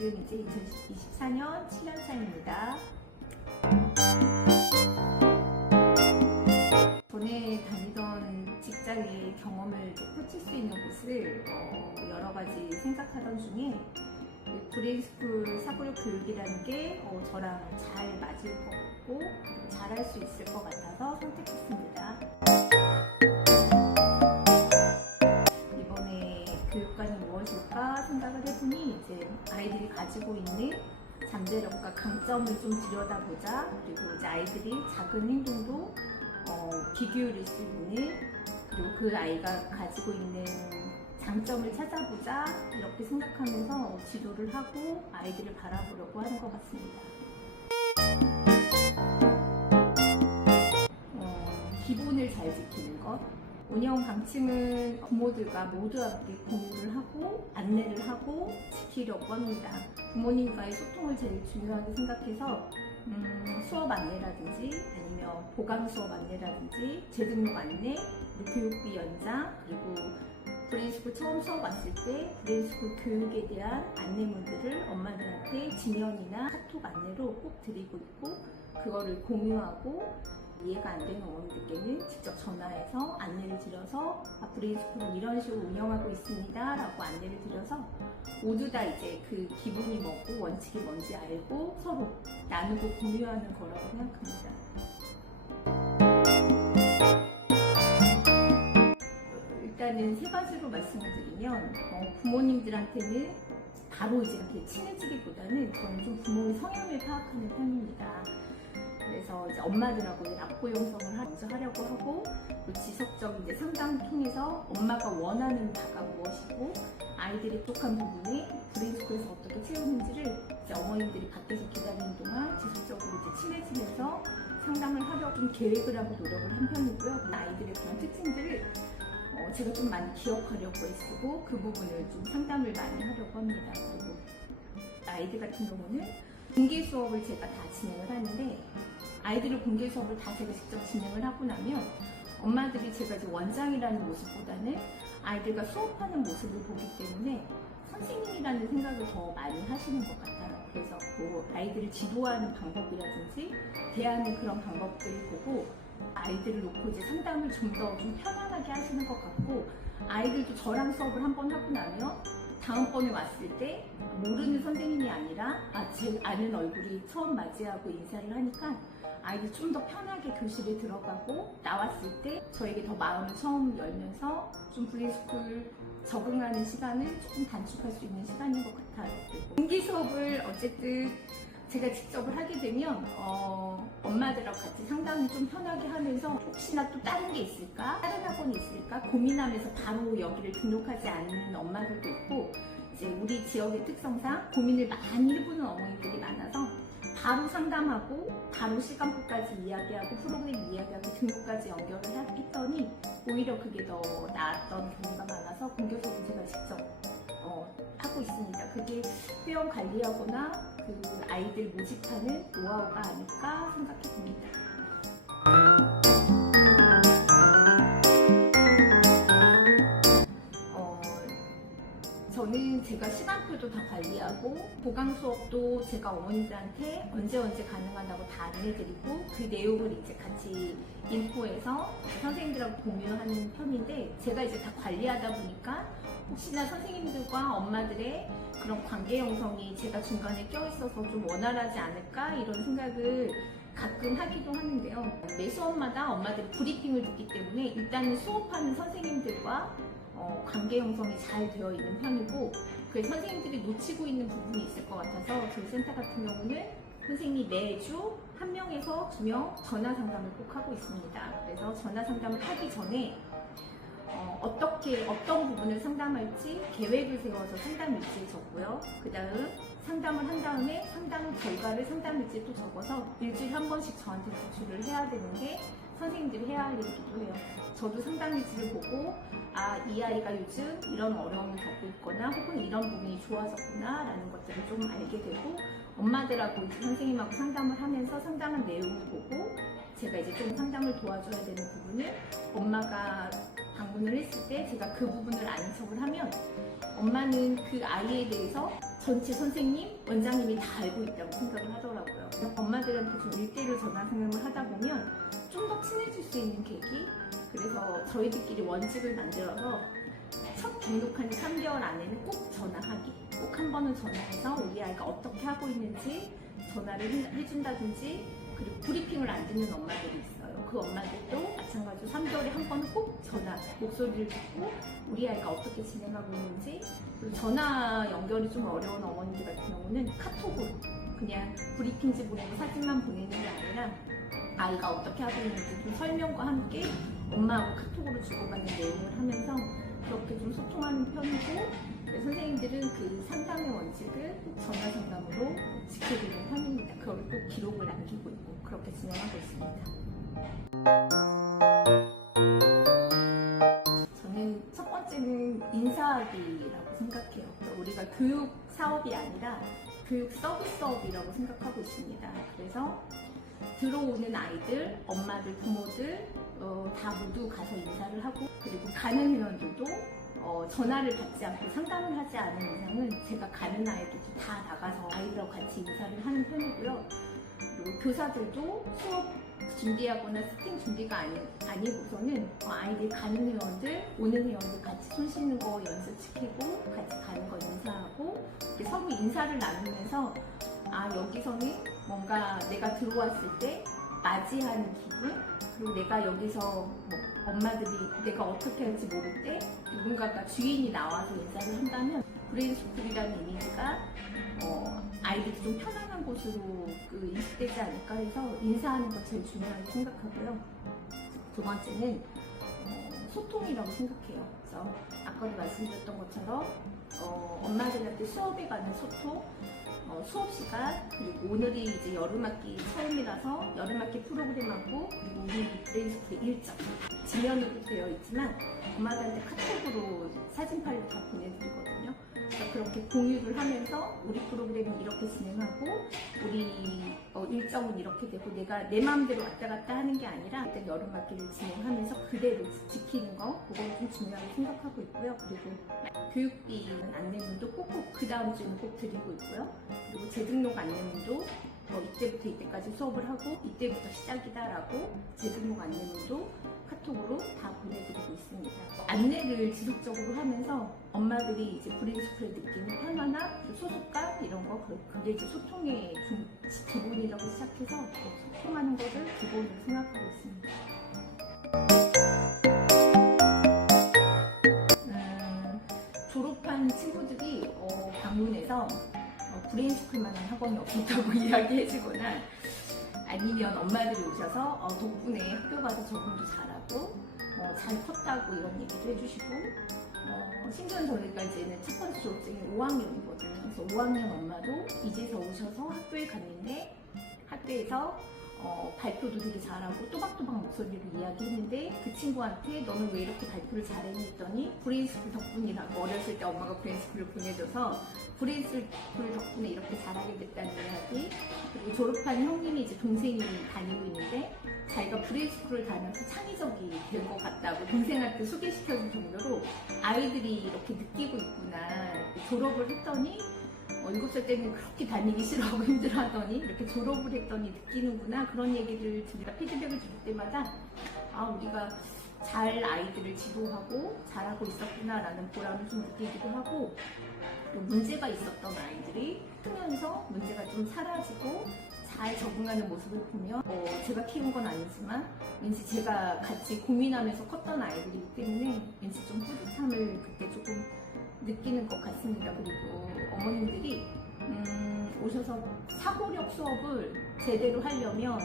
지금 이제 2024년 7년 차입니다. 전에 다니던 직장의 경험을 펼칠 수 있는 곳을 어, 여러 가지 생각하던 중에 브레인스쿨 사고력 교육이라는 게 어, 저랑 잘 맞을 것 같고 잘할 수 있을 것 같아서 선택 가지고 있는 잠재력과 강점을 좀 들여다보자 그리고 이제 아이들이 작은 행동도 어, 귀 기울일 수 있는 그리고 그 아이가 가지고 있는 장점을 찾아보자 이렇게 생각하면서 지도를 하고 아이들을 바라보려고 하는 것 같습니다. 어, 기본을 잘 지키는 것. 운영 방침은 부모들과 모두 함께 공유를 하고 안내를 하고 지키려고 합니다. 부모님과의 소통을 제일 중요하게 생각해서 음, 수업 안내라든지 아니면 보강 수업 안내라든지 재등록 안내, 교육비 연장 그리고 브레인스쿨 처음 수업 왔을 때 브레인스쿨 교육에 대한 안내문들을 엄마들한테 지면이나 카톡 안내로 꼭 드리고 있고 그거를 공유하고 이해가 안 되는 어머니들께는 직접 전화해서 안내를 드려서 아, 브레인스쿨은 이런 식으로 운영하고 있습니다 라고 안내를 드려서 모두 다 이제 그 기분이 뭐고 원칙이 뭔지 알고 서로 나누고 공유하는 거라고 생각합니다. 일단은 세 가지로 말씀을 드리면 어, 부모님들한테는 바로 이제 이렇게 친해지기보다는 저는 좀 부모의 성향을 파악하는 편입니다. 그래서 이제 엄마들하고 이제 납고 형성을 하- 먼저 하려고 하고 또 지속적 이제 상담을 통해서 엄마가 원하는 바가 무엇이고 아이들이 부족한 부분에 브레인스쿨에서 어떻게 채우는지를 이제 어머님들이 밖에서 기다리는 동안 지속적으로 이제 친해지면서 상담을 하려고 좀 계획을 하고 노력을 한 편이고요. 아이들의 그런 특징들을 어, 제가 좀 많이 기억하려고 애쓰고 그 부분을 좀 상담을 많이 하려고 합니다. 그리고 아이들 같은 경우는 공개 수업을 제가 다 진행을 하는데 아이들의 공개 수업을 다 제가 직접 진행을 하고 나면 엄마들이 제가 이제 원장이라는 모습보다는 아이들과 수업하는 모습을 보기 때문에 선생님이라는 생각을 더 많이 하시는 것 같아요. 그래서 그 아이들을 지도하는 방법이라든지 대하는 그런 방법들을 보고 아이들을 놓고 이제 상담을 좀 더좀 편안하게 하시는 것 같고 아이들도 저랑 수업을 한 번 하고 나면 다음번에 왔을 때 모르는 선생님이 아니라 아, 제 아는 얼굴이 처음 맞이하고 인사를 하니까 아이들 좀 더 편하게 교실에 들어가고 나왔을 때 저에게 더 마음을 처음 열면서 좀 브레이스쿨 적응하는 시간을 조금 단축할 수 있는 시간인 것 같아요. 공기 수업을 어쨌든 제가 직접을 하게 되면 어, 엄마들하고 같이 상담을 좀 편하게 하면서 혹시나 또 다른 게 있을까? 다른 학원이 있을까? 고민하면서 바로 여기를 등록하지 않는 엄마들도 있고 이제 우리 지역의 특성상 고민을 많이 해보는 어머니들이 많아서 바로 상담하고 바로 시간표까지 이야기하고 프로그램 이야기하고 등록까지 연결을 하- 했더니 오히려 그게 더 나았던 경우가 많아서 수업을 제가 직접 어, 하고 있습니다. 그게 회원 관리하거나 그 아이들 모집하는 노하우가 아닐까 생각해 봅니다. 하고 보강 수업도 제가 어머니들한테 언제 언제 가능하다고 다 안내드리고 그 내용을 이제 같이 인포해서 선생님들하고 공유하는 편인데 제가 이제 다 관리하다 보니까 혹시나 선생님들과 엄마들의 그런 관계 형성이 제가 중간에 껴있어서 좀 원활하지 않을까 이런 생각을 가끔 하기도 하는데요. 매 수업마다 엄마들이 브리핑을 듣기 때문에 일단은 수업하는 선생님들과 어, 관계 형성이 잘 되어 있는 편이고 그 선생님들이 놓치고 있는 부분이 있을 것 같아서 저희 센터 같은 경우는 선생님이 매주 한 명에서 두 명 전화 상담을 꼭 하고 있습니다. 그래서 전화 상담을 하기 전에 어, 떻게 어떤 부분을 상담할지 계획을 세워서 상담 일지에 적고요. 그 다음 상담을 한 다음에 상담 결과를 상담 일지에 또 적어서 일주일에 한 번씩 저한테 제출을 해야 되는 게 선생님들이 해야 할 일이기도 해요. 저도 상담 일지를 보고 아, 이 아이가 요즘 이런 어려움을 겪고 있거나 혹은 이런 부분이 좋아졌구나 라는 것들을 좀 알게 되고 엄마들하고 이제 선생님하고 상담을 하면서 상담한 내용을 보고 제가 이제 좀 상담을 도와줘야 되는 부분을 엄마가 방문을 했을 때 제가 그 부분을 안석을 하면 엄마는 그 아이에 대해서 전체 선생님, 원장님이 다 알고 있다고 생각을 하더라고요. 엄마들한테 좀 일대일 전화 상담을 하다 보면 좀 더 친해질 수 있는 계기? 그래서 저희들끼리 원칙을 만들어서 첫 등록하는 3개월 안에는 꼭 전화하기. 꼭 한 번은 전화해서 우리 아이가 어떻게 하고 있는지 전화를 해- 해준다든지 그리고 브리핑을 안 듣는 엄마들이 있어요. 그 엄마들도 마찬가지로 3개월에 한 번은 꼭 전화, 목소리를 듣고 우리 아이가 어떻게 진행하고 있는지 그리고 전화 연결이 좀 어려운 어머니들 같은 경우는 카톡으로 그냥 브리핑지 보내고 사진만 보내는 게 아니라 아이가 어떻게 하고 있는지 좀 설명과 함께 엄마하고 카톡으로 주고받는 내용을 하면서 그렇게 좀 소통하는 편이고 네, 선생님들은 그 상담의 원칙을 꼭 전화 상담으로 지켜주는 편입니다. 그걸 꼭 기록을 남기고 있고 그렇게 진행하고 있습니다. 저는 첫 번째는 인사하기라고 생각해요. 그러니까 우리가 교육 사업이 아니라 교육 서비스업이라고 생각하고 있습니다. 그래서 들어오는 아이들, 엄마들, 부모들 어, 다 모두 가서 인사를 하고 그리고 가는 회원들도 어, 전화를 받지 않고 상담을 하지 않은 이상은 제가 가는 아이들도 다 나가서 아이들하고 같이 인사를 하는 편이고요. 그리고 교사들도 수업 준비하거나 스팅 준비가 아니, 아니고서는 어, 아이들 가는 회원들, 오는 회원들 같이 손 씻는 거 연습시키고 같이 가는 거 인사하고 서로 인사를 나누면서 아 여기서는 뭔가 내가 들어왔을 때 맞이하는 기분 그리고 내가 여기서 뭐 엄마들이 내가 어떻게 할지 모를 때 누군가가 주인이 나와서 인사를 한다면 브레인스쿨이라는 이미지가 어, 아이들이 좀 편안한 곳으로 그 인식되지 않을까 해서 인사하는 것 제일 중요하게 생각하고요. 두 번째는 어, 소통이라고 생각해요. 그래서 아까도 말씀드렸던 것처럼 어, 엄마들한테 수업에 관한 소통, 어, 수업 시간, 그리고 오늘이 이제 여름학기 처음이라서 여름학기 프로그램하고 그리고 우리 브레인스쿨의 일정 지면으로 되어 있지만 엄마들한테 카톡으로 사진 파일 다 보내드리거든요. 그렇게 공유를 하면서 우리 프로그램은 이렇게 진행하고 우리 어, 일정은 이렇게 되고 내가 내 마음대로 왔다 갔다 하는 게 아니라 일단 여름 학기를 진행하면서 그대로 지키는 거 그걸 좀 중요하게 생각하고 있고요. 그리고 교육비 안내문도 꼭꼭 그 다음 주에는 꼭 드리고 있고요. 그리고 재등록 안내문도 뭐 이때부터 이때까지 수업을 하고 이때부터 시작이다라고 재등록 안내문도 카톡으로 다 보내드리고 있습니다. 안내를 지속적으로 하면서 엄마들이 이제 브레인스쿨에 느끼는 편안함, 그 소속감 이런 거 그- 그게 이제 소통의 중- 기본이라고 시작해서 그 소통하는 것을 기본으로 생각하고 있습니다. 음, 졸업한 친구들이 어, 방문해서 어, 브레인스쿨만한 학원이 없었다고 이야기해주거나 아니면 엄마들이 오셔서 어, 덕분에 학교 가서 적응도 잘하고 어, 잘 컸다고 이런 얘기도 해주시고 어, 심지어는 저희가 이제는 첫 번째 졸업생이 5학년이거든요. 그래서 5학년 엄마도 이제서 오셔서 학교에 갔는데 학교에서 어, 발표도 되게 잘하고 또박또박 목소리로 이야기했는데 그 친구한테 너는 왜 이렇게 발표를 잘했니? 했더니 브레인스쿨 덕분이라고 어렸을 때 엄마가 브레인스쿨을 보내줘서 브레인스쿨 덕분에 이렇게 잘하게 됐다는 이야기. 그리고 졸업한 형님이 이제 동생이 다니고 있는데 자기가 브레인스쿨을 다녀서 창의적이 된 것 같다고 동생한테 소개시켜준 정도로 아이들이 이렇게 느끼고 있구나. 졸업을 했더니 어, 7살 때는 그렇게 다니기 싫어하고 힘들어하더니 이렇게 졸업을 했더니 느끼는구나 그런 얘기를 우리가 피드백을 줄 때마다 아 우리가 잘 아이들을 지도하고 잘하고 있었구나라는 보람을 좀 느끼기도 하고 또 문제가 있었던 아이들이 크면서 문제가 좀 사라지고 잘 적응하는 모습을 보면 어, 제가 키운 건 아니지만 왠지 제가 같이 고민하면서 컸던 아이들이기 때문에 왠지 좀 뿌듯함을 그때 조금 느끼는 것 같습니다. 그리고 어머님들이 음, 오셔서 사고력 수업을 제대로 하려면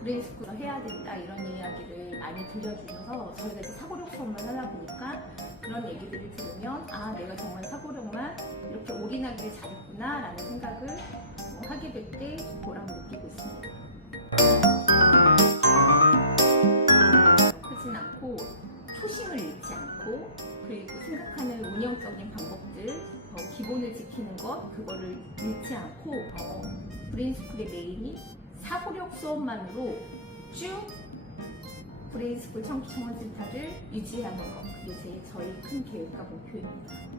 브레인스쿨을 해야 된다 이런 이야기를 많이 들려주셔서 저희가 이제 사고력 수업만 하다 보니까 그런 얘기들을 들으면 아 내가 정말 사고력만 이렇게 올인하기를 잘했구나 라는 생각을 어, 하게 될 때 보람을 느끼고 있습니다. 크진 않고 초심을 잃지 않고 그리고 생각하는 운영적인 방법들 어, 기본을 지키는 것 그거를 잃지 않고 어, 브레인스쿨의 메인이 사고력 수업만으로 쭉 브레인스쿨 청주청원센터를 유지하는 것 그게 제 저희 큰 계획과 목표입니다.